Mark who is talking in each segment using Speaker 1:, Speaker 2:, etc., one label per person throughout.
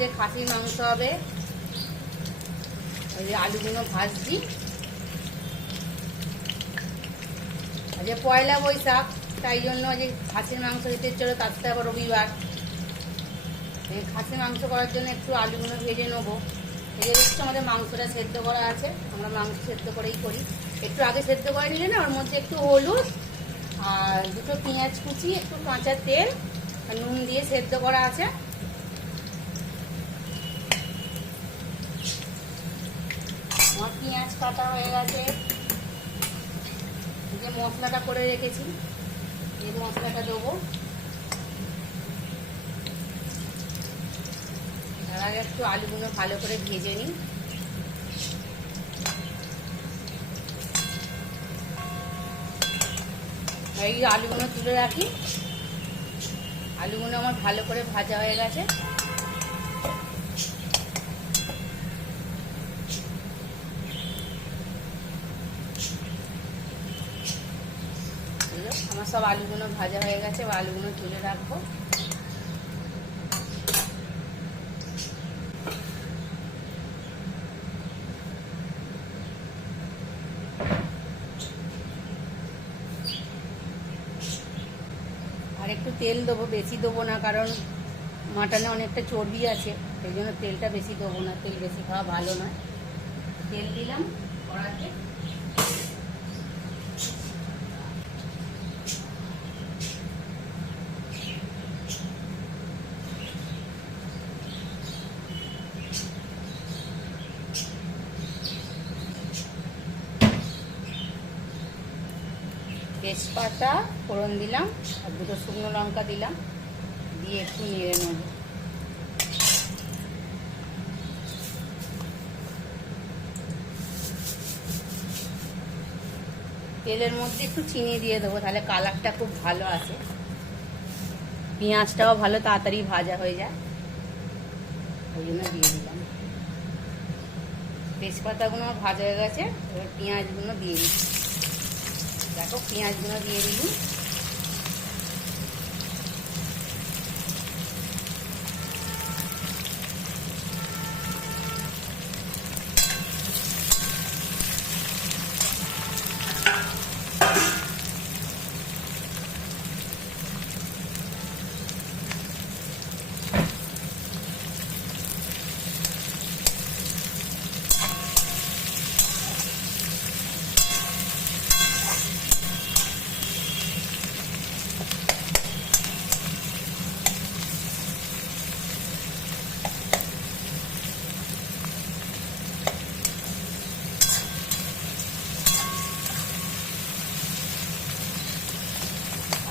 Speaker 1: আজকে খাসির মাংস হবে। ওই আলুগুলো ভাজছি। আজকে পয়লা বৈশাখ, তাই জন্য যে খাসির মাংস দিতে চলো, তার সাথে আবার রবিবার। এই খাসির মাংস করার জন্য একটু আলুগুলো ভেজে নেব। ভেজে দেখছি আমাদের মাংসটা সেদ্ধ করা আছে, আমরা মাংস সেদ্ধ করেই করি। একটু আগে সেদ্ধ করে নিলে না, ওর মধ্যে একটু হলুদ আর দুটো পেঁয়াজ কুচি, একটু কাঁচা তেল আর নুন দিয়ে সেদ্ধ করা আছে। আমার পেঁয়াজ কাটা হয়ে গেছে। যে মশলাটা করে রেখেছি, এই মশলাটা দেবো। তার আগে একটু আলুগুলো ভালো করে ভেজে নিই। এই আলুগুলো তুলে রাখি। আলুগুলো আমার ভালো করে ভাজা হয়ে গেছে। আমার সব আলুগুলো ভাজা হয়ে গেছে, এবার আলুগুলো তুলে রাখব। আর একটু তেল দেবো, বেশি দেবো না, কারণ মাটনে অনেকটা চর্বি আছে, সেই জন্য তেলটা বেশি দেবো না, তেল বেশি খাওয়া ভালো নয়। তেল দিলাম, কড়াতে। তেজপাতা, ফোড়ন দিলাম, আর দুটো শুকনো লঙ্কা দিলাম, দিয়ে একটু নেড়ে নেব। তেলের মধ্যে একটু চিনি দিয়ে দেবো, তাহলে কালারটা খুব ভালো আছে পেঁয়াজটাও ভালো, তাড়াতাড়ি ভাজা হয়ে যায়। ওই জন্য দিয়ে দিলাম। তেজপাতাগুলো ভাজা হয়ে গেছে, এবার পেঁয়াজগুলো দিয়ে দিচ্ছি। দেখো পেঁয়াজগুলো দিয়ে দিলি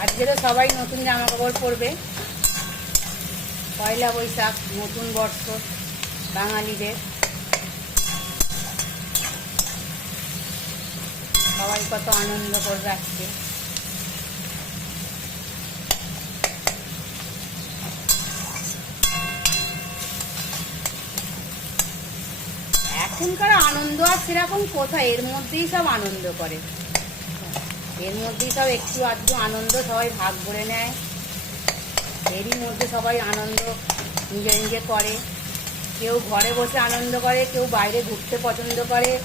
Speaker 1: আজকে তো সবাই নতুন জামা কাপড় পরবে। পয়লা বৈশাখ, নতুন বর্ষ বাঙালিদের। সবাই কত আনন্দ করবে আজকে। এখনকার আনন্দ আর সেরকম কোথায়? এর মধ্যেই সব আনন্দ করে। এর মধ্যেই সব একটু আধটু আনন্দ সবাই ভাগ করে নেয়। এরই মধ্যে সবাই আনন্দ নিজে নিজে করে। কেউ ঘরে বসে আনন্দ করে, কেউ বাইরে ঘুরতে পছন্দ করে।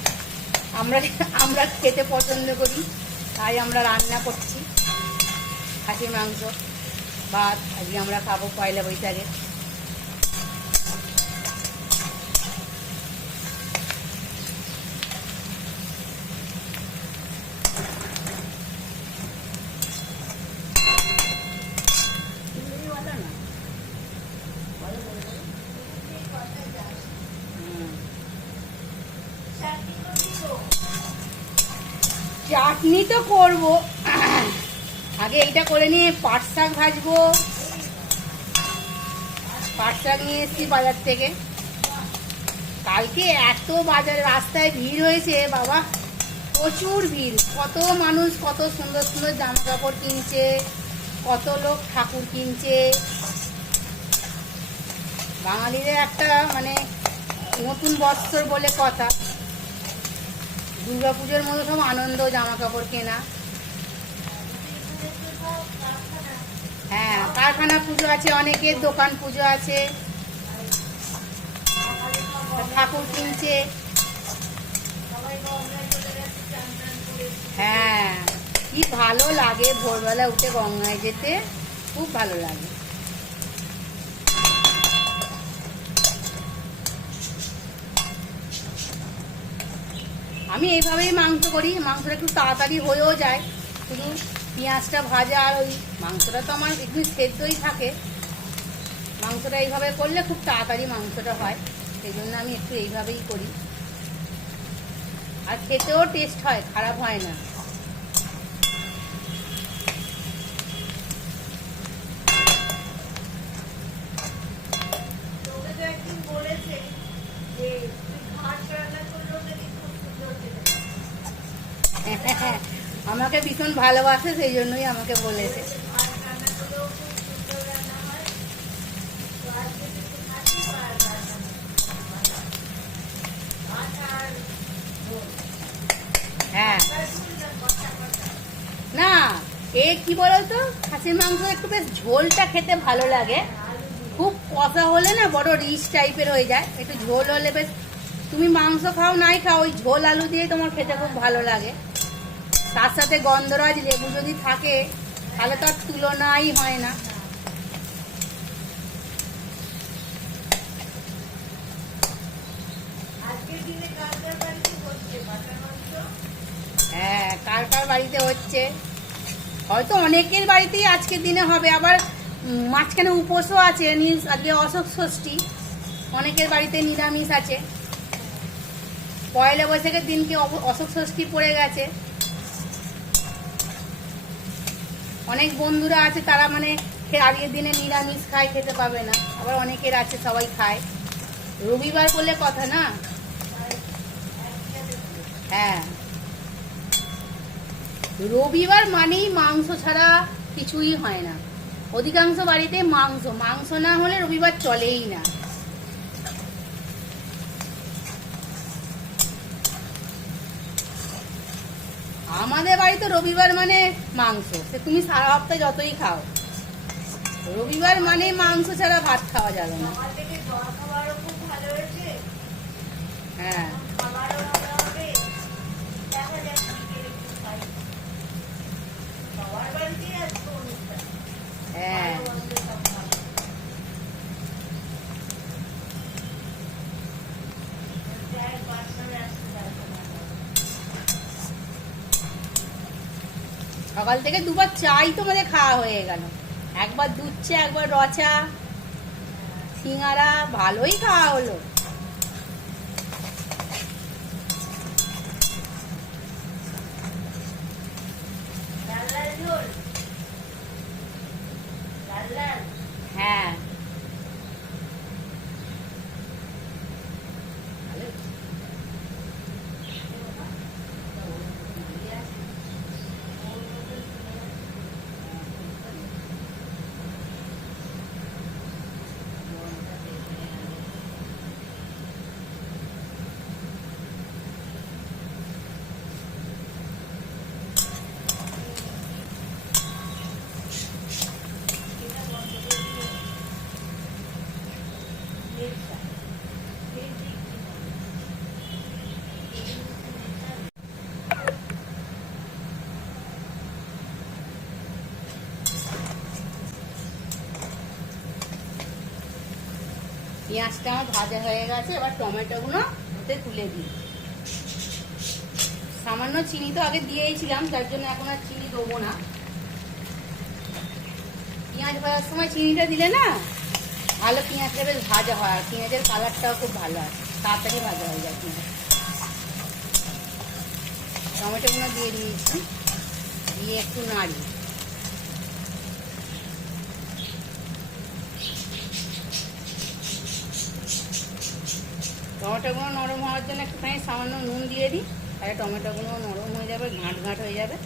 Speaker 1: আমরা আমরা খেতে পছন্দ করি, তাই আমরা রান্না করছি। খাসির মাংস, ভাত, আজকে আমরা খাব পয়লা বৈশাখে তো করব। আগে এইটা করে নিয়ে পাট শাক ভাজবো। পাট শাক নিয়ে এসেছি বাজার থেকে। কালকে এত বাজার, রাস্তায় ভিড় হয়েছে, বাবা। প্রচুর ভিড়। কত মানুষ, কত সুন্দর সুন্দর জামা কাপড় কিনছে, কত লোক ঠাকুর কিনছে। বাঙালিদের একটা মানে নতুন বস্ত্র বলে কথা। দুর্গাপুজোর মতো সব আনন্দ জামা কাপড় কেনা। হ্যাঁ কারখানা পুজো আছে, অনেকের দোকান পুজো আছে। ঠাকুর কিনছে। হ্যাঁ কি ভালো লাগে ভোরবেলা উঠে গঙ্গায় যেতে, খুব ভালো লাগে। আমি এইভাবেই মাংস করি, মাংসটা একটু তাড়াতাড়ি হয়েও যায়। শুধু পেঁয়াজটা ভাজা আর ওই মাংসটা তো আমার একটু সেদ্ধই থাকে। মাংসটা এইভাবে করলে খুব তাড়াতাড়ি মাংসটা হয়, সেই জন্য আমি একটু এইভাবেই করি। আর খেতেও টেস্ট হয়, খারাপ হয় না
Speaker 2: তোকে তো একদিন বলেছে যে তুই ঘাট রান্না করলেও নাকি খুব সুন্দর খেতে
Speaker 1: আমাকে ভীষণ ভালোবাসে, সেই জন্যই আমাকে বলেছে।
Speaker 2: হয়।
Speaker 1: না, এ কি বলতো? খাসির মাংস একটু বেশ ঝোলটা খেতে ভালো লাগে। খুব কষা হলে না বড় রিচ টাইপের হয়ে যায়। একটু ঝোল হলে বেশ, তুমি মাংস খাও, নাই খাও, ওই ঝোল আলু দিয়ে তোমার খেতে খুব ভালো লাগে। তার সাথে গন্ধরাজ লেবু যদি থাকে তাহলে তো আর তুলনাই হয় না। হ্যাঁ কার কার বাড়িতে হচ্ছে? হয়তো অনেকের বাড়িতেই আজকের দিনে হবে আবার মাঝখানে উপোসও আছে নি- আজকে অশোক ষষ্ঠী। অনেকের বাড়িতে নিরামিষ আছে। পয়লা বৈশাখের দিনকে অশোক ষষ্ঠী পড়ে গেছে। অনেক বন্ধুরা আছে, তারা মানে আজকের দিনে নিরামিষ খায়, খেতে পাবে না। আবার অনেকের আছে, সবাই খায়। রবিবার বলে কথা না? হ্যাঁ। রবিবার মানেই মাংস ছাড়া কিছুই হয় না। অধিকাংশ বাড়িতে মাংস। মাংস না হলে রবিবার চলেই না। বাড়িতে রবিবার মানে মাংস। সে তুমি সারা সপ্তাহে যতই খাও। রবিবার মানে মাংস ছাড়া ভাত খাওয়া যাবে না। হ্যাঁ।
Speaker 2: খাবারও ভালো হবে দেখা যাক বিকেলে একটু খাই সবার বাড়িতেই আজকে অনুষ্ঠান
Speaker 1: হ্যাঁ
Speaker 2: ভালো মন্দ সব খাবে। যাই পার্সোনাল আসতে পারবে না।
Speaker 1: সকাল থেকে দুবার চাই তোমাদের খাওয়া হয়ে গেল। একবার দুধ একবার রচা সিঙ্গারা, ভালোই খাওয়া হলো। পেঁয়াজটা আমার ভাজা হয়ে গেছে, এবার টমেটোগুলো ওতে তুলে দিই। সামান্য চিনি তো আগে দিয়েইছিলাম যার জন্য এখন আর চিনি দেবো না। পেঁয়াজ ভাজার সময় চিনিটা দিলে না, ভালো পেঁয়াজটা বেশ ভাজা হয়, আর পেঁয়াজের কালারটাও খুব ভালো হয়, তাড়াতাড়ি ভাজা হয়ে যায় পেঁয়াজ টমেটোগুলো দিয়ে দিয়েছি, দিয়ে একটু নাড়ি। টমেটোগুলো নরম হওয়ার জন্য একটুখানি সামান্য নুন দিয়ে দিই, তাহলে টমেটোগুলো নরম হয়ে যাবে, ঘাঁট ঘাঁট হয়ে যাবে।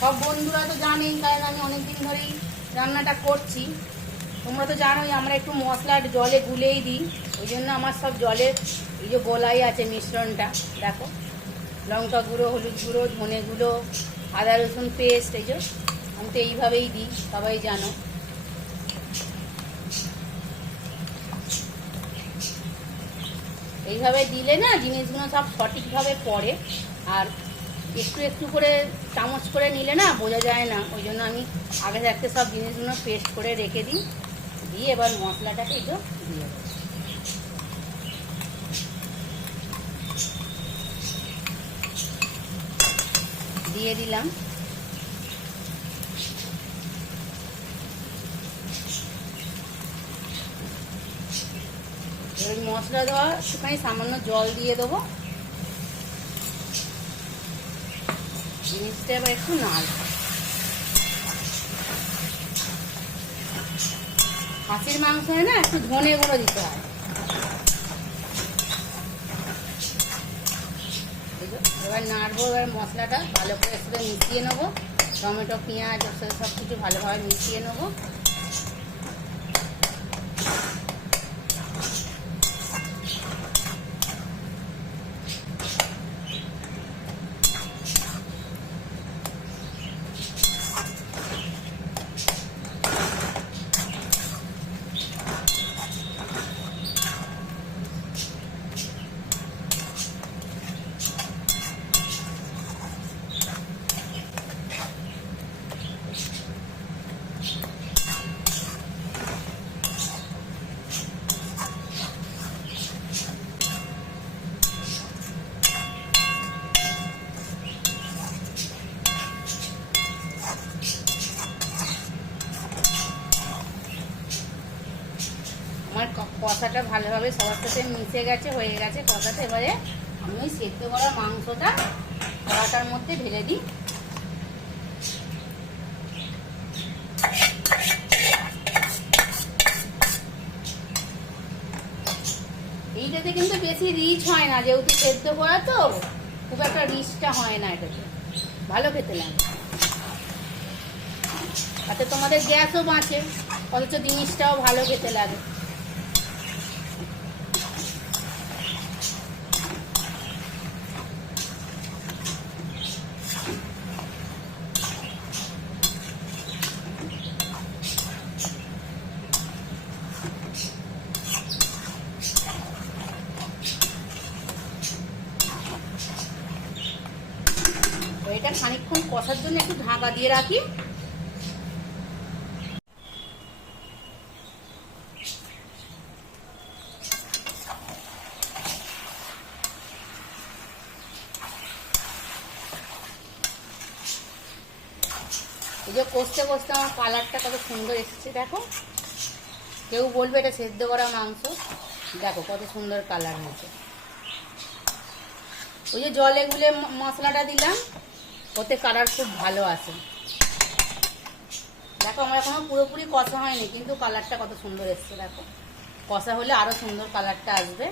Speaker 1: সব বন্ধুরা তো জানেই কারণ আমি অনেকদিন ধরেই রান্নাটা করছি। তোমরা তো জানোই, আমরা একটু মশলা জলে গুলেই দিই, ওই জন্য আমার সব জলে এই যে গোলাই আছে মিশ্রণটা, দেখো। লঙ্কা গুঁড়ো, হলুদ গুঁড়ো, ধনে গুঁড়ো, আদা রসুন পেস্ট এই যে আমি তো এইভাবেই দিই, সবাই জানো। এইভাবে দিলে না জিনিসগুলো সব সঠিকভাবে পড়ে, আর একটু একটু করে চামচ করে নিলে না বোঝা যায় না। ওই জন্য আমি আগে থাকতে সব জিনিসগুলো পেস্ট করে রেখে দিই, দিয়ে এবার মশলাটাকে একটু দিয়ে দিয়ে দিলাম এবার মশলা দেওয়া একটুখানি সামান্য জল দিয়ে দেবো। জিনিসটা এবার একটু নাড়ব খাসির মাংস হয় না, একটু ধনে গুঁড়ো দিতে হয়। এবার নাড়বো, এবার মশলাটা ভালো করে এর সাথে মিশিয়ে নেব। টমেটো, পেঁয়াজ সব কিছু ভালোভাবে মিশিয়ে নেব আমার ক- কষাটা ভালোভাবে সবার সাথে মিশে গেছে, হয়ে গেছে কষাটা এবারে আমি ওই সেদ্ধ করা মাংসটা কড়াটার মধ্যে ঢেলে দিই। এইটাতে কিন্তু বেশি রিচ হয় না, যেহেতু সেদ্ধ করা তো, খুব একটা রিচটা হয় না এটাতে। ভালো খেতে লাগে। তাতে তোমাদের গ্যাসও বাঁচে, অথচ জিনিসটাও ভালো খেতে লাগে তো এটা খানিকক্ষণ কষার জন্য একটু ঢাকা দিয়ে রাখি। এই যে কষতে কষতে আমার কালারটা কত সুন্দর এসেছে, দেখো। কেউ বলবে এটা সেদ্ধ করা মাংস। দেখো কত সুন্দর কালার হয়েছে। ওই যে জলে গুলে মশলাটা দিলাম, ওতে কালার খুব ভালো আসে। দেখো, আমার এখনও পুরোপুরি কষা হয়নি, কিন্তু কালারটা কত সুন্দর এসছে, দেখো। কষা হলে আরও সুন্দর কালারটা আসবে।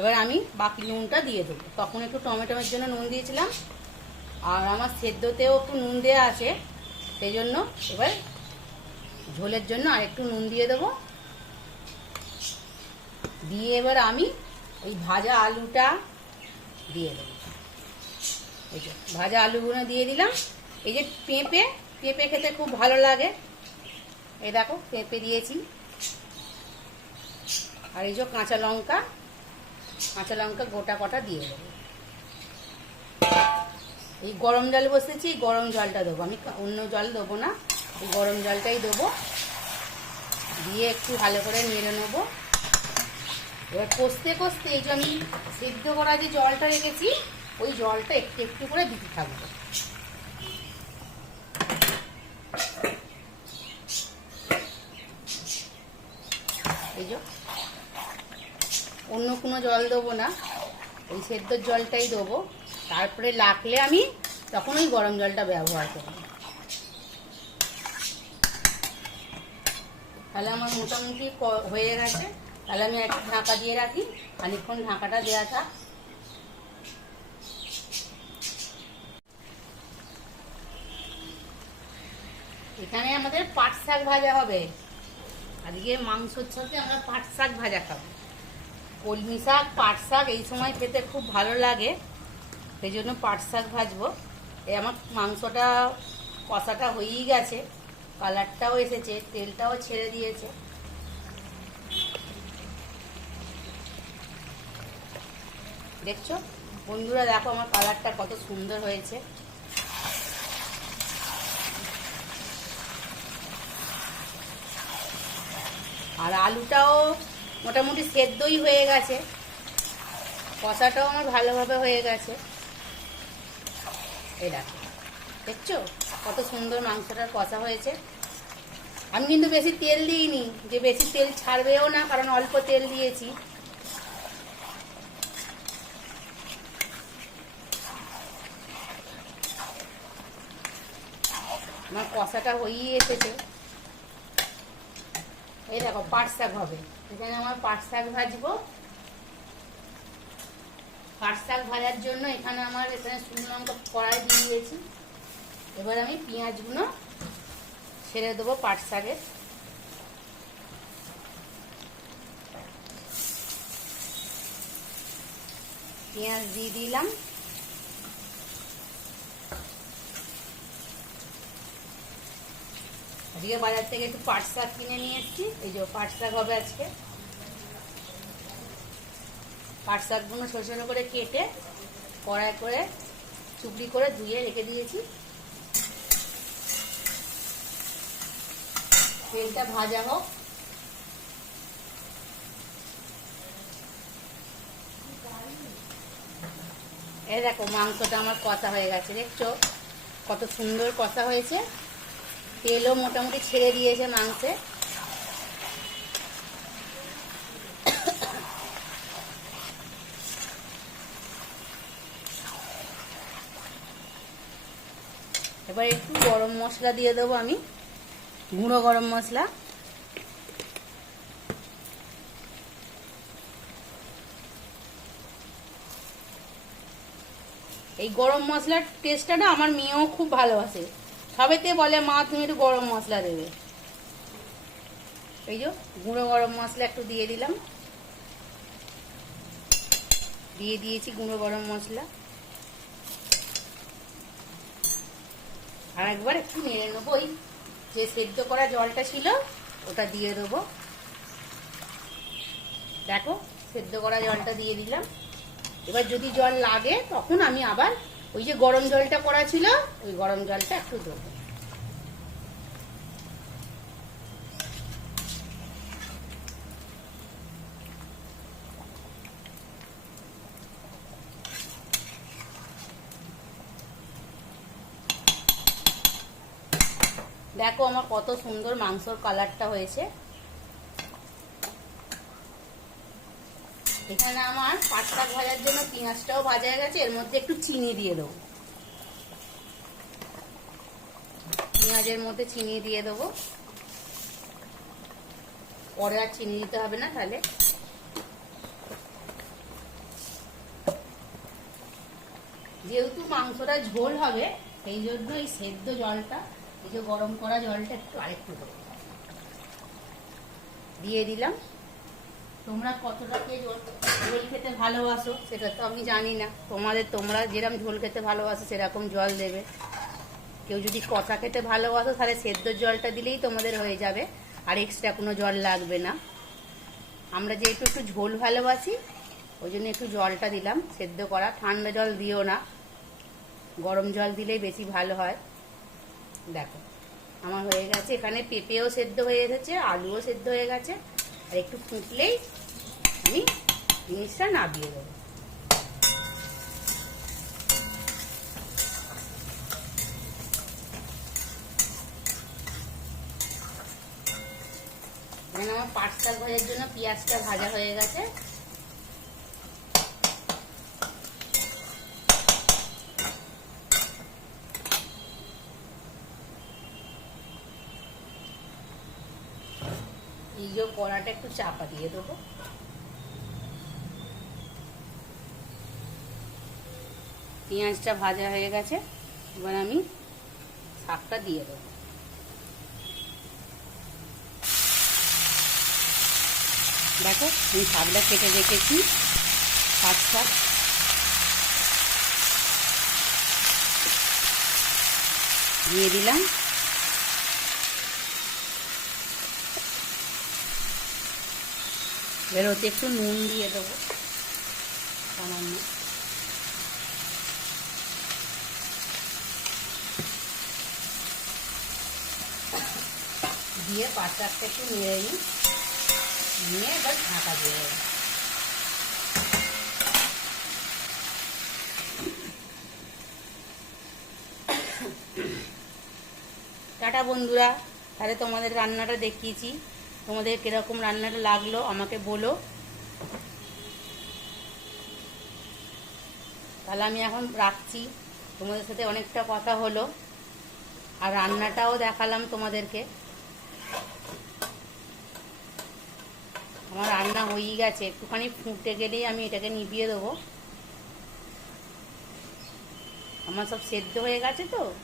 Speaker 1: এবার আমি বাকি নুনটা দিয়ে দেবো। তখন একটু টমেটোর জন্য নুন দিয়েছিলাম, আর আমার সেদ্ধতেও একটু নুন দেওয়া আছে, সেই জন্য এবার ঝোলের জন্য আর একটু নুন দিয়ে দেবো। দিয়ে এবার আমি ওই ভাজা আলুটা দিয়ে দেবো। এই যে, ভাজা আলুগুলো দিয়ে দিলাম। এই যে পেঁপে পেঁপে খেতে খুব ভালো লাগে। এই দেখো, পেঁপে দিয়েছি। আর এই যে কাঁচা লঙ্কা কাঁচা লঙ্কা গোটা কটা দিয়ে দেবো। এই গরম জল বসেছি গরম জলটা দেবো। আমি অন্য জল দেবো না, এই গরম জলটাই দেবো। দিয়ে একটু ভালো করে নেড়ে নেব। এবার কষতে কষতে এই যে আমি সিদ্ধ করা যে জলটা রেখেছি, ওই জলটা একটু একটু করে দিতে থাকব। এই যে। অন্য কোনো জল দেবো না। ওই সেদ্ধর জলটাই দেবো। তারপরে লাগলে আমি তখন ওই গরম জলটা ব্যবহার করব। তাহলে আমার মোটামুটি হয়ে গেছে। তাহলে আমি একটা ঢাকা দিয়ে রাখি। খানিকক্ষণ ঢাকাটা দেওয়া থাক। এখানে আমাদের পাট শাক ভাজা হবে। আজকে মাংসর সাথে আমরা পাট শাক ভাজা খাব। কলমি শাক, পাট শাক, এই সময় খেতে খুব ভালো লাগে। সেই জন্য পাট শাক ভাজবো। এই আমার মাংসটা কষাটা হয়েই গেছে, কালারটাও এসেছে, তেলটাও ছেড়ে দিয়েছে। দেখছ? বন্ধুরা, দেখো আমার কালারটা কত সুন্দর হয়েছে। আর আলুটাও মোটামুটি সেদ্ধই হয়ে গেছে। কষাটাও আমার ভালোভাবে হয়ে গেছে। এই দেখো, দেখছ? কত সুন্দর মাংসটার কষা হয়েছে। আমি কিন্তু বেশি তেল দিইনি, যে বেশি তেল ছাড়বেও না, কারণ অল্প তেল দিয়েছি। আমার কষাটা হয়েই এসেছে। এই দেখো, পাট শাক হবে। এখানে আমার পাট শাক ভাজবো। পাট শাক ভাজার জন্য এখানে আমার এখানে শুকনো লঙ্কা কড়াই দিয়ে দিয়েছি। এবার আমি পেঁয়াজগুলো ছেড়ে দেবো পাট শাকের। পেঁয়াজ দিয়ে দিলাম। আজকে বাজার থেকে একটু পাট শাক কিনে নিয়ে এসেছি। এই যে পাট শাক হবে আজকে। পাট শাকগুলো ছোটো করে কেটে কড়াই করে চুপড়ি করে ধুয়ে রেখে দিয়েছি। তেলটা ভাজা হোক। এ দেখো মাংসটা আমার কষা হয়ে গেছে, দেখছ? কত সুন্দর কষা হয়েছে। তেলও মোটামুটি ছেড়ে দিয়েছে মাংসে। এবার একটু গরম মশলা দিয়ে দেবো আমি, গুঁড়ো গরম মশলা। এই গরম মশলার টেস্টটা না আমার মেয়েও খুব ভালোবাসে। সবেতে বলে মা, তুমি একটু গরম মশলা দেবে। এই যে, গুঁড়ো গরম মশলা একটু দিয়ে দিলাম। দিয়ে দিয়েছি গুঁড়ো গরম মশলা। আর একবার একটু নেড়ে নেব, ওই যে সেদ্ধ করা জলটা ছিল, ওটা দিয়ে দেবো। দেখো, সেদ্ধ করা জলটা দিয়ে দিলাম। এবার যদি জল লাগে, তখন আমি আবার ওই যে গরম জলটা করা ছিল, ওই গরম জলটা একটু দেবো। দেখো আমার কত সুন্দর মাংসর কালারটা হয়েছে। এখানে আমার পাট ভাজার জন্য পেঁয়াজটাও ভাজা হয়ে গেছে, এর মধ্যে একটু চিনি দিয়ে দেবো। পেঁয়াজের মধ্যে চিনি দিয়ে দেবো। পরে আর চিনি দিতে হবে না তাহলে। যেহেতু মাংসটা ঝোল হবে, সেই জন্য এই সেদ্ধ জলটা, এই যে গরম করা জলটা একটু আরেকটু দেবো। দিয়ে দিলাম। তোমরা কতটা কে ঝোল খেতে ভালোবাসো? সেটা তো আমি জানি না। তোমাদের, তোমরা যেরকম ঝোল খেতে ভালোবাসো, সেরকম জল দেবে। কেউ যদি কষা খেতে ভালোবাসো, তাহলে সেদ্ধ জলটা দিলেই তোমাদের হয়ে যাবে। আর এক্সট্রা কোনো জল লাগবে না। আমরা যেহেতু একটু ঝোল ভালোবাসি, ওই জন্য একটু জলটা দিলাম সেদ্ধ করা। ঠান্ডা জল দিও না। গরম জল দিলেই বেশি ভালো হয়। দেখো, আমার হয়ে গেছে। এখানে পেঁপেও সেদ্ধ হয়ে এসেছে, আলুও সেদ্ধ হয়ে গেছে। আর একটু ফুটলেই আমি জিনিসটা নাবিয়ে দেবো। আমার পাটটা ভাজার জন্য পেঁয়াজটা ভাজা হয়ে গেছে। এই যে কড়াটা একটু চাপা দিয়ে দেবো। পেঁয়াজটা ভাজা হয়ে গেছে, এবার আমি শাকটা দিয়ে দেবো। দেখো, আমি শাকটা কেটে রেখেছি পাঁচ শাক। দিয়ে দিলাম। এবার ওতে একটু নুন দিয়ে দেবো, সামান্য। দিয়ে পাঁচটাকে একটু নিয়ে নিই, নিয়ে এবার ঢাকা দিয়ে দেবো। টাটা বন্ধুরা, তাহলে তোমাদের রান্নাটা দেখিয়েছি। তোমাদের কীরকম রান্নাটা লাগল, আমাকে বলো। তাহলে আমি এখন রাখছি। তোমাদের সাথে অনেকটা কথা হলো। আর রান্নাটাও দেখালাম তোমাদেরকে। আমার রান্না হয়েই গেছে। একটুখানি ফুটে গেলেই আমি এটাকে নিভিয়ে দেবো। আমার সব সেদ্ধ হয়ে গেছে তো?